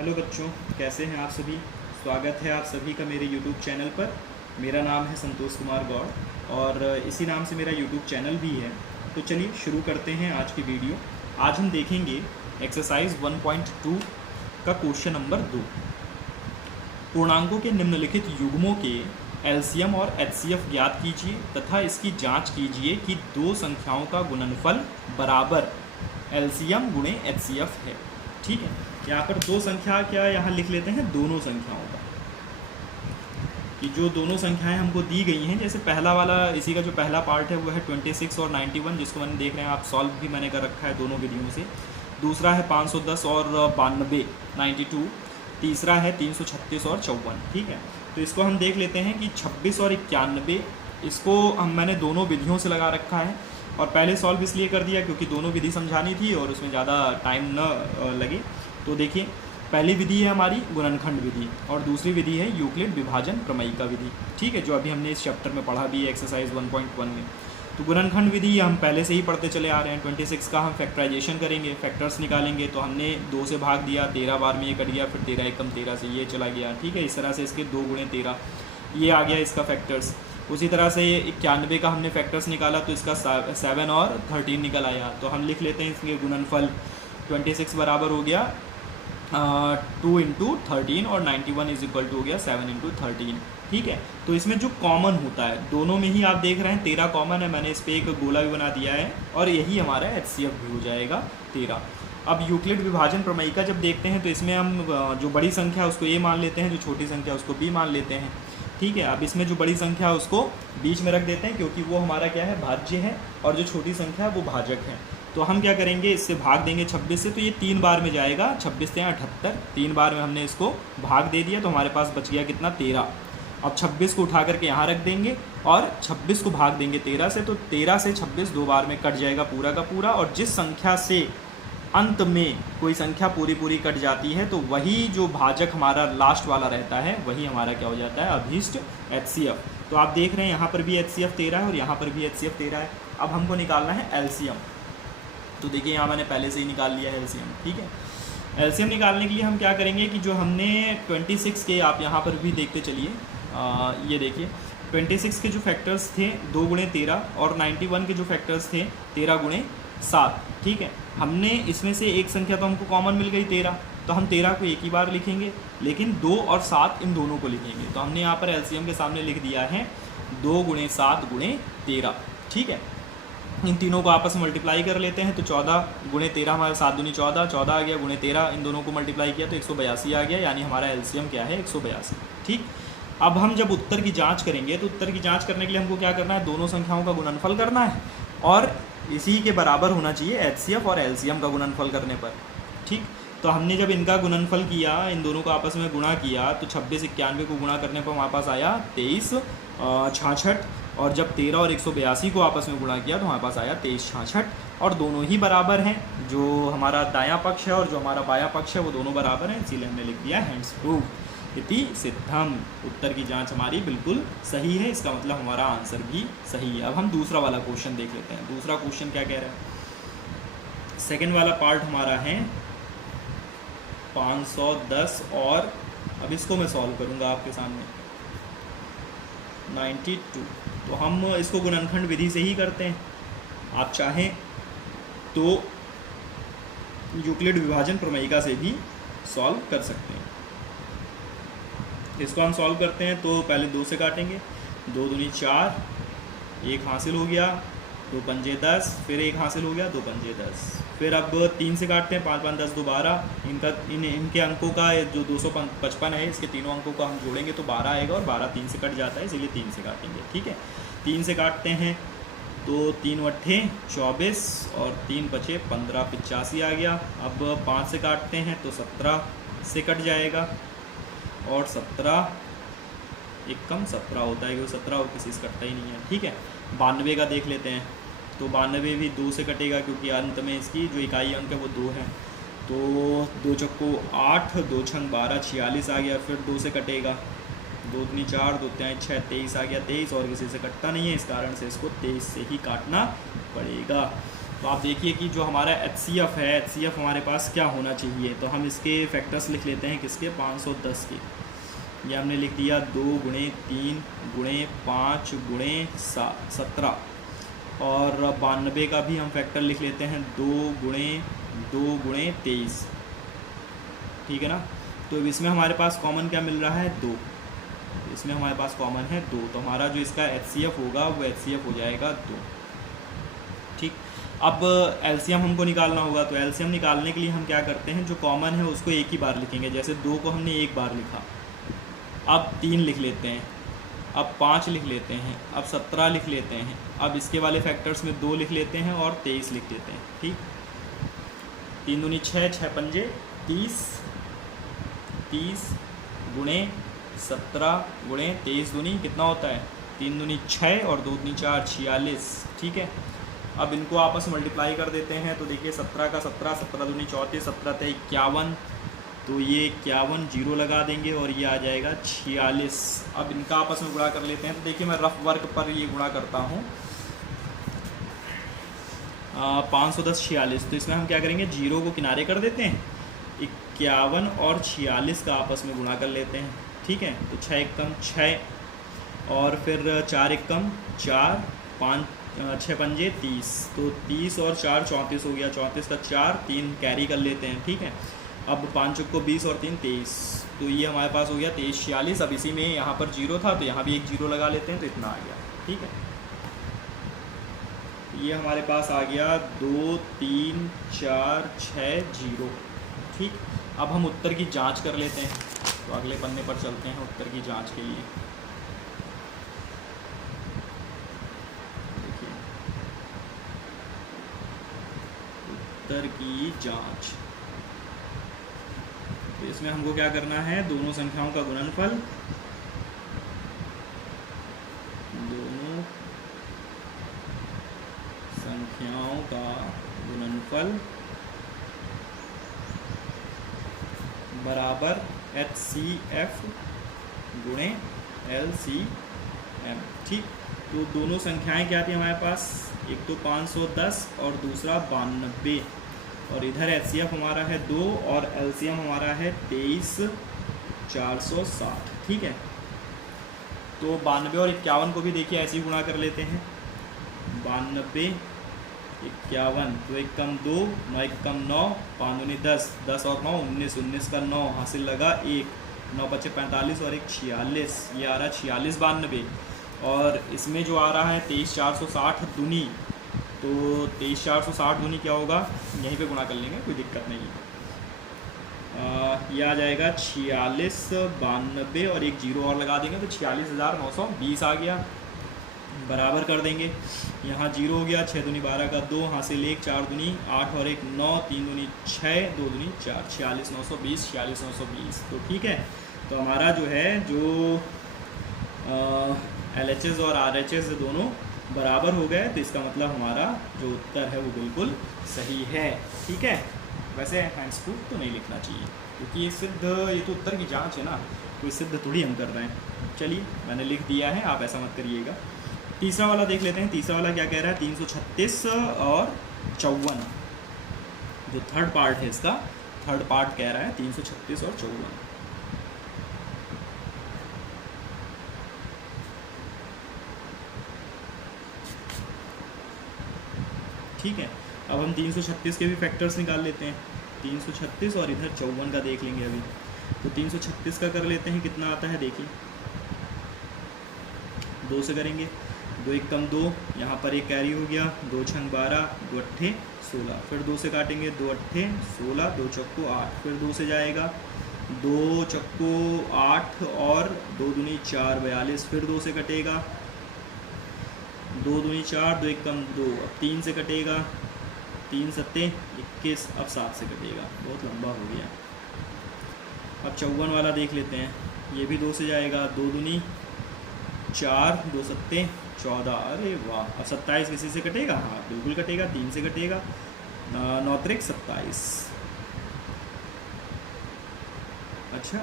Hello बच्चों, कैसे हैं आप सभी। स्वागत है आप सभी का मेरे YouTube चैनल पर। मेरा नाम है संतोष कुमार गौड़ और इसी नाम से मेरा YouTube चैनल भी है। तो चलिए शुरू करते हैं आज की वीडियो। आज हम देखेंगे एक्सरसाइज 1.2 का क्वेश्चन नंबर 2। पूर्णांकों के निम्नलिखित युग्मों के एलसीएम और एचसीएफ ज्ञात कीजिए तथा इसकी जांच कीजिए कि दो संख्याओं का गुणनफल बराबर एलसीएम गुणे एचसीएफ है। ठीक है, यहाँ पर दो संख्या क्या यहाँ लिख लेते हैं, दोनों संख्याओं का, कि जो दोनों संख्याएं हमको दी गई हैं। जैसे पहला वाला, इसी का जो पहला पार्ट है वो है 26 और 91, जिसको मैंने देख रहे हैं आप, सॉल्व भी मैंने कर रखा है दोनों वीडियो से। दूसरा है 510 और 92 92। तीसरा है 336 और 54। ठीक है, तो इसको हम देख लेते हैं कि 26 और 91, इसको मैंने दोनों विधियों से लगा रखा है। और पहले सॉल्व इसलिए कर दिया क्योंकि दोनों विधि समझानी थी और उसमें ज़्यादा टाइम न लगे। तो देखिए, पहली विधि है हमारी गुणनखंड विधि और दूसरी विधि है यूक्लिड विभाजन प्रमेयिका विधि। ठीक है, जो अभी हमने इस चैप्टर में पढ़ा भी है एक्सरसाइज 1.1 में। तो गुणनखंड विधि हम पहले से ही पढ़ते चले आ रहे हैं। 26 का हम फैक्टराइजेशन करेंगे, फैक्टर्स निकालेंगे। तो हमने 2 से भाग दिया, 13 बार में ये कट गया, फिर 13 एकम 13 से ये चला गया। ठीक है, इस तरह से इसके 2 गुणे 13 ये आ गया इसका फैक्टर्स। उसी तरह से 91 का हमने फैक्टर्स निकाला तो इसका 7 और 13 निकल आया। तो हम लिख लेते हैं इसके गुणनफल। 26 बराबर हो गया 2 × 13 और 91 इज इक्वल टू हो गया 7 × 13। ठीक है, तो इसमें जो कॉमन होता है दोनों में ही आप देख रहे हैं 13 कॉमन है। मैंने इस पर एक गोला भी बना दिया है और यही हमारा एचसीएफ भी हो जाएगा 13। अब यूक्लिड विभाजन प्रमेयिका जब देखते हैं तो इसमें हम जो बड़ी संख्या उसको ए मान लेते हैं, जो छोटी संख्या उसको बी मान लेते हैं। ठीक है, अब इसमें जो बड़ी संख्या है उसको बीच में रख देते हैं क्योंकि वो हमारा क्या है, भाज्य है, और जो छोटी संख्या है वो भाजक है। तो हम क्या करेंगे, इससे भाग देंगे 26 से, तो ये 3 बार में जाएगा। 26 से 78, 3 बार में हमने इसको भाग दे दिया तो हमारे पास बच गया कितना, 13। अब 26 को उठा करके यहाँ रख देंगे और 26 को भाग देंगे 13 से, तो 13 से 26 2 बार में कट जाएगा पूरा का पूरा। और जिस संख्या से अंत में कोई संख्या पूरी कट जाती है तो वही जो भाजक हमारा लास्ट वाला रहता है वही हमारा क्या हो जाता है, अभीष्ट एचसीएफ। तो आप देख रहे हैं यहाँ पर भी एचसीएफ 13 है और यहाँ पर भी एचसीएफ 13 है। अब हमको निकालना है एलसीएम। तो देखिए यहाँ मैंने पहले से ही निकाल लिया है एलसीएम। ठीक है, एलसीएम निकालने के लिए हम क्या करेंगे कि जो हमने 26 के, आप यहाँ पर भी देखते चलिए, ये देखिए 26 के जो फैक्टर्स थे 2 गुणे 13 और 91 के जो फैक्टर्स थे 13 गुणे 7। ठीक है, हमने इसमें से एक संख्या तो हमको कॉमन मिल गई 13, तो हम 13 को एक ही बार लिखेंगे, लेकिन 2 और 7 इन दोनों को लिखेंगे। तो हमने यहाँ पर एलसीएम के सामने लिख दिया है 2 गुणे 7 गुणे 13। ठीक है, इन तीनों को आपस में मल्टीप्लाई कर लेते हैं तो 14 गुणे 13 हमारा 7 दूनी 14, 14 आ गया, गुणे 13 इन दोनों को मल्टीप्लाई किया तो 182 आ गया, यानी हमारा एलसीएम क्या है, 182। ठीक, अब हम जब उत्तर की जांच करेंगे तो उत्तर की जांच करने के लिए हमको क्या करना है, दोनों संख्याओं का गुणनफल करना है और इसी के बराबर होना चाहिए एचसीएफ और एलसीएम का गुणनफल करने पर। ठीक, तो हमने जब इनका गुणनफल किया, इन दोनों को आपस में गुणा किया तो 26 91 को गुणा करने पर हमारे पास आया 23 66, और जब 13 और 182 को आपस में गुणा किया तो हमारे पास आया 23 66, और दोनों ही बराबर हैं। जो हमारा दायां पक्ष है और जो हमारा बायां पक्ष है वो दोनों बराबर हैं, इसीलिए हमने लिख दिया हैंड्स प्रूव इति सिद्धम। उत्तर की जांच हमारी बिल्कुल सही है, इसका मतलब हमारा आंसर भी सही है। अब हम दूसरा वाला क्वेश्चन देख लेते हैं। दूसरा क्वेश्चन क्या कह रहा है, सेकंड वाला पार्ट हमारा है 510 और अब इसको मैं सॉल्व करूंगा आपके सामने 92। तो हम इसको गुणनखंड विधि से ही करते हैं, आप चाहें तो यूक्लिड विभाजन प्रमेयिका से भी सॉल्व कर सकते हैं। इसको हम सॉल्व करते हैं तो पहले 2 से काटेंगे, 2 दूनी 4, 1 हासिल हो गया, 2 पंजे 10, फिर 1 हासिल हो गया, 2 पंजे 10। फिर अब 3 से काटते हैं, 5 5 10 2 12। इनके अंकों का जो 255 है, इसके तीनों अंकों का हम जोड़ेंगे तो 12 आएगा और 12 3 से कट जाता है, इसीलिए 3 से काटेंगे। ठीक है, 3 से काटते हैं तो 3 8 24 और 3 बचे 15 85 आ गया। अब 5 से काटते हैं तो 17 से कट जाएगा और 17 एकम 17 होता है, क्योंकि 17 और किसी से कटता ही नहीं है। ठीक है, 92 का देख लेते हैं तो 92 भी 2 से कटेगा क्योंकि अंत में इसकी जो इकाई अंक है वो 2 है। तो 2 चक्को 8, 2 छंग 12 46 आ गया, फिर 2 से कटेगा, 2 दूनी 4, 2 तिहाई 6 23 आ गया, 23 और किसी से कटता नहीं है, इस कारण से इसको 23 से ही काटना पड़ेगा। तो आप देखिए कि जो हमारा HCF है, HCF हमारे पास क्या होना चाहिए। तो हम इसके फैक्टर्स लिख लेते हैं, किसके, 510 के। ये हमने लिख दिया 2 गुणे 3 गुणे 5 गुणे 17, और 92 का भी हम फैक्टर लिख लेते हैं 2 गुणे 23, ठीक है ना। तो इसमें हमारे पास कॉमन क्या मिल रहा है, 2। इसमें हमारे पास कॉमन है 2, तो हमारा जो इसका HCF होगा वो HCF हो जाएगा 2, ठीक। अब LCM हमको निकालना होगा, तो LCM निकालने के लिए हम क्या करते हैं, जो कॉमन है उसको एक ही बार लिखेंगे। जैसे 2 को हमने एक बार लिखा, अब 3 लिख लेते हैं, अब 5 लिख लेते हैं, अब 17 लिख लेते हैं, अब इसके वाले फैक्टर्स में 2 लिख लेते हैं और 23 लिख लेते हैं, ठीक। 3 दूनी 6, 6 पंजे 30, 30 गुणे 17 गुणे 23 दूनी कितना होता है, 3 दूनी 6 और 2 दूनी 4, 46, ठीक है। अब इनको आपस में मल्टीप्लाई कर देते हैं, तो देखिए 17 का 17, 17 दूनी 34, 17 × 51, तो ये 51 जीरो लगा देंगे और ये आ जाएगा 46। अब इनका आपस में गुणा कर लेते हैं, तो देखिए मैं रफ वर्क पर ये गुणा करता हूँ, 510 46, तो इसमें हम क्या करेंगे, जीरो को किनारे कर देते हैं, 51 और 46 का आपस में गुणा कर लेते हैं, ठीक है। तो 6 एकम 6 और फिर 4 एकम 4, 5 6 पंजे 30, तो 30 और 4 34 हो गया, 34 का 4, 3 कैरी कर लेते हैं, ठीक है। अब 5 चौको 20 और 3 23, तो ये हमारे पास हो गया 23 46। अब इसी में यहाँ पर जीरो था तो यहाँ भी एक जीरो लगा लेते हैं, तो इतना आ गया, ठीक है। ये हमारे पास आ गया 2 3 4 6 0, ठीक। अब हम उत्तर की जांच कर लेते हैं, तो अगले पन्ने पर चलते हैं उत्तर की जांच के लिए। देखिए उत्तर की जांच, तो इसमें हमको क्या करना है, दोनों संख्याओं का गुणनफल, दोनों संख्याओं का गुणनफल बराबर HCF गुणे LCM, ठीक। तो दोनों संख्याएं क्या थी हमारे पास, एक तो 510 और दूसरा 92, और इधर HCF हमारा है 2 और LCM हमारा है 23 460, ठीक है। तो 92 और 51 को भी देखिए ऐसे ही गुणा कर लेते हैं, 92 51, तो 1 कम 2, 9 1 कम 9, 5 दूनी 10, 10 और 9 19, 19 का 9 हासिल लगा 1, 9 बचे 45 और 1 46, ये आ रहा है 46 92। और इसमें जो आ रहा है 23 460 दूनी, तो 23 460 दूनी क्या होगा, यहीं पे गुणा कर लेंगे, कोई दिक्कत नहीं है। ये आ जाएगा 46 92 और एक जीरो और लगा देंगे, तो 46,920 आ गया, बराबर कर देंगे। यहाँ जीरो हो गया, 6 दूनी 12 का 2 हासिल 1, 4 दूनी 8 और 1 9, 3 दूनी 6, 2 दूनी 4, 46,920 46,920। तो ठीक है, तो हमारा जो है जो LHS और RHS दोनों बराबर हो गए, तो इसका मतलब हमारा जो उत्तर है वो बिल्कुल सही है। ठीक है, वैसे हैंड्स प्रूफ तो नहीं लिखना चाहिए क्योंकि ये सिद्ध, ये तो उत्तर की जांच है ना, कोई सिद्ध थोड़ी हम कर रहे हैं। चलिए मैंने लिख दिया है, आप ऐसा मत करिएगा। तीसरा वाला देख लेते हैं। तीसरा वाला क्या कह रहा है, 336 और 54, जो थर्ड पार्ट है इसका, थर्ड पार्ट कह रहा है 336 और 54। ठीक है, अब हम 336 के भी फैक्टर्स निकाल लेते हैं। 336 और इधर 54 का देख लेंगे अभी। तो 336 का कर लेते हैं, कितना आता है देखिए, 2 से करेंगे, 2 1 कम 2, यहाँ पर एक कैरी हो गया, 2 छंग 12, 2 अट्ठे 16, फिर 2 से काटेंगे, 2 अट्ठे 16, 2 चक्को 8, फिर 2 से जाएगा, 2 चक्को 8 और 2 दूनी 4 42, फिर 2 से कटेगा, 2 दूनी 4, 2 1 कम 2, अब 3 से कटेगा, 3 सत्ते 21, अब 7 से कटेगा, बहुत लंबा हो गया। अब 54 वाला देख लेते हैं, ये भी 2 से जाएगा, 2 दूनी 4, 2 सत्ते 14, अरे वाह, अब 27 किसी से कटेगा, हाँ बिल्कुल कटेगा, 3 से कटेगा, 9 त्रिक 27, अच्छा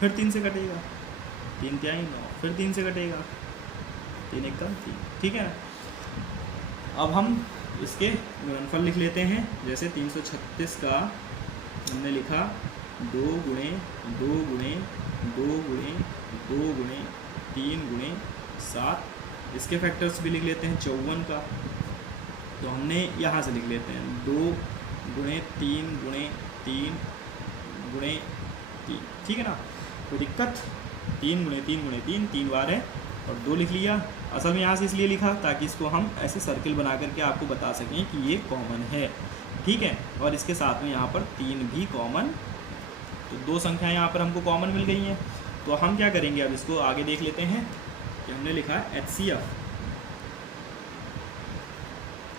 फिर 3 से कटेगा, 3 त्याई 9, फिर 3 से कटेगा, 3 1 कम 3, ठीक है। अब हम इसके गुणनफल लिख लेते हैं। जैसे 336 का हमने लिखा 2 गुणे 2 गुणे 2 गुणे 2 गुणे 3 गुणे 7। इसके फैक्टर्स भी लिख लेते हैं 54 का, तो हमने यहाँ से लिख लेते हैं 2 गुणे 3 गुणे 3 गुणे 3, ठीक है ना, कोई दिक्कत? 3 गुणे 3 गुणे 3, 3 बार है और 2 लिख लिया। असल में यहाँ से इसलिए लिखा ताकि इसको हम ऐसे सर्किल बना करके आपको बता सकें कि ये कॉमन है, ठीक है। और इसके साथ में यहाँ पर 3 भी कॉमन, तो 2 संख्याएं यहाँ पर हमको कॉमन मिल गई हैं। तो हम क्या करेंगे, अब इसको आगे देख लेते हैं कि हमने लिखा है HCF।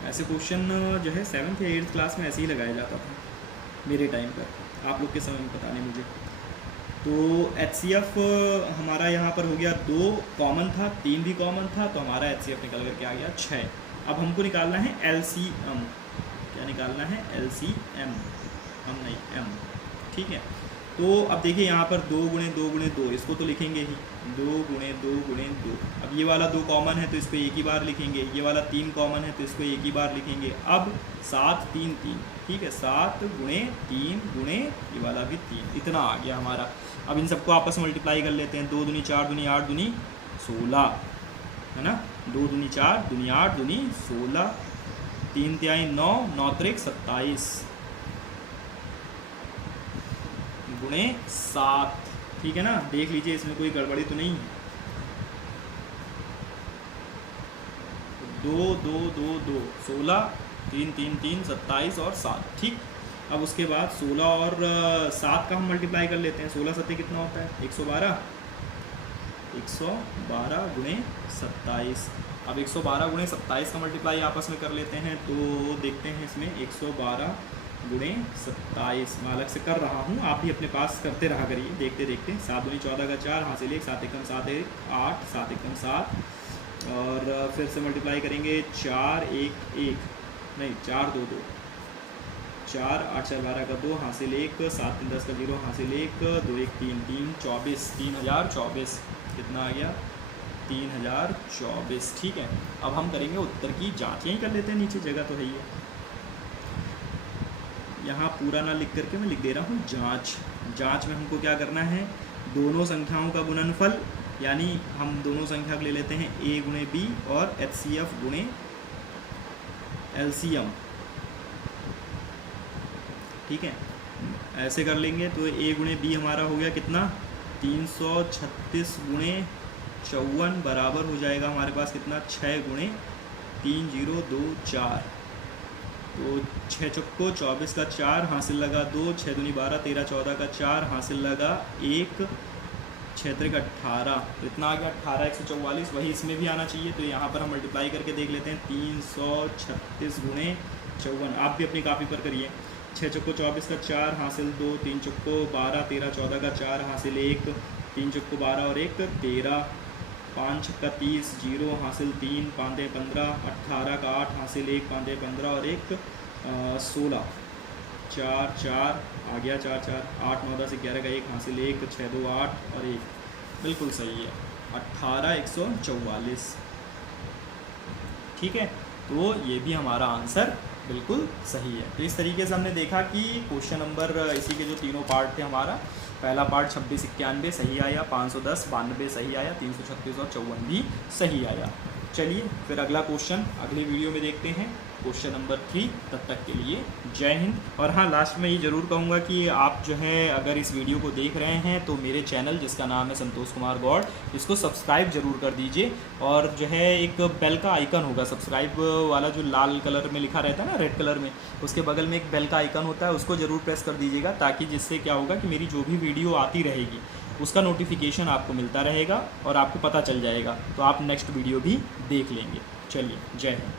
ऐसे क्वेश्चन जो है 7th या 8th क्लास में ऐसे ही लगाया जाता था मेरे टाइम पर, आप लोग के समय में पता नहीं मुझे। तो HCF हमारा यहाँ पर हो गया 2 कॉमन था, 3 भी कॉमन था, तो हमारा HCF निकल करके आ गया 6। अब हमको निकालना है LCM। क्या निकालना है? LCM, हम नहीं M, ठीक है। तो अब देखिए यहाँ पर 2 गुणे 2 गुणे 2, इसको तो लिखेंगे ही 2 गुणे 2 गुणे 2। अब ये वाला 2 कॉमन है तो इसको एक ही बार लिखेंगे, ये वाला 3 कॉमन है तो इसको एक ही बार लिखेंगे। अब 7 3 3, ठीक है, 7 गुणे 3 गुणे ये वाला भी 3, इतना आ गया हमारा। अब इन सबको आपस में मल्टीप्लाई कर लेते हैं। 2 दूनी 4 दूनी 8 दूनी 16, है ना, 2 दूनी 4 दूनी 8 दूनी 16, 3 तिहाई 9, 9 त्रिक 27 गुणे 7, ठीक है ना। देख लीजिए इसमें कोई गड़बड़ी तो नहीं है। 2 2 2 2 16, 3 3 3 27 और 7, ठीक। अब उसके बाद 16 और 7 का हम मल्टीप्लाई कर लेते हैं। 16 7 कितना होता है? 112, 112 गुणे 27। अब 112 गुणे 27 का मल्टीप्लाई आपस में कर लेते हैं, तो देखते हैं इसमें 112 गुणे 27, मैं अलग से कर रहा हूँ, आप भी अपने पास करते रहा करिए देखते देखते। 7 दूनी 14 का 4, हासिल 1, 7 एकम 7 1 8, 7 एकम 7, और फिर से मल्टीप्लाई करेंगे 4 1 1 नहीं 4 2 2, 4 8 4 12 का 2, हासिल 1, 7 3 10 का 0, हासिल 1, 2 1 3 3 24, 3024, कितना आ गया? 3024, ठीक है। अब हम करेंगे उत्तर की जाँच, यहीं कर लेते हैं, नीचे जगह तो है ही है। यहाँ पूरा ना लिख करके मैं लिख दे रहा हूँ जाँच। जाँच में हमको क्या करना है? दोनों संख्याओं का गुणनफल, यानी हम दोनों संख्या को ले लेते हैं A गुणे B और HCF गुणे LCM, ठीक है। ऐसे कर लेंगे तो A गुणे B हमारा हो गया कितना? 336 गुणे 54 बराबर हो जाएगा हमारे पास कितना? 6 गुणे 3 0 2 4, तो 6 चौको 24 का 4, हासिल लगा 2, 6 दूनी 12, 13 14 का 4, हासिल लगा 1, 6 त्रिक 18, तो इतना आ गया 18 144। वही इसमें भी आना चाहिए, तो यहाँ पर हम मल्टीप्लाई करके देख लेते हैं। 336 गुणे 54, आप भी अपनी कापी पर करिए। 6 चौको 24 का 4, हासिल 2, 3 चौको 12, 13 14 का 4, हासिल 1, 3 चौको 12 और 1 13, 5 छक्का 30, 0 हासिल 3, 5 15, 18 का 8, हासिल 1, 5 15 और 1 16, 4 4 आ गया 4 4, 8 9 10 11 का 1, हासिल 1, 6 2 8 और 1, बिल्कुल सही है, 18 144, ठीक है। तो ये भी हमारा आंसर बिल्कुल सही है। तो इस तरीके से हमने देखा कि क्वेश्चन नंबर, इसी के जो तीनों पार्ट थे हमारा, पहला पार्ट 26 91 सही आया, 510 92 सही आया, 336 और 54 भी सही आया। चलिए फिर अगला क्वेश्चन अगले वीडियो में देखते हैं, क्वेश्चन नंबर 3। तब तक के लिए जय हिंद। और हाँ, लास्ट में ये ज़रूर कहूँगा कि आप जो है अगर इस वीडियो को देख रहे हैं तो मेरे चैनल जिसका नाम है संतोष कुमार गौड़, इसको सब्सक्राइब जरूर कर दीजिए। और जो है एक बेल का आइकन होगा, सब्सक्राइब वाला जो लाल कलर में लिखा रहता है ना, रेड कलर में, उसके बगल में एक बेल का आइकन होता है, उसको ज़रूर प्रेस कर दीजिएगा, ताकि जिससे क्या होगा कि मेरी जो भी वीडियो आती रहेगी उसका नोटिफिकेशन आपको मिलता रहेगा और आपको पता चल जाएगा, तो आप नेक्स्ट वीडियो भी देख लेंगे। चलिए जय हिंद।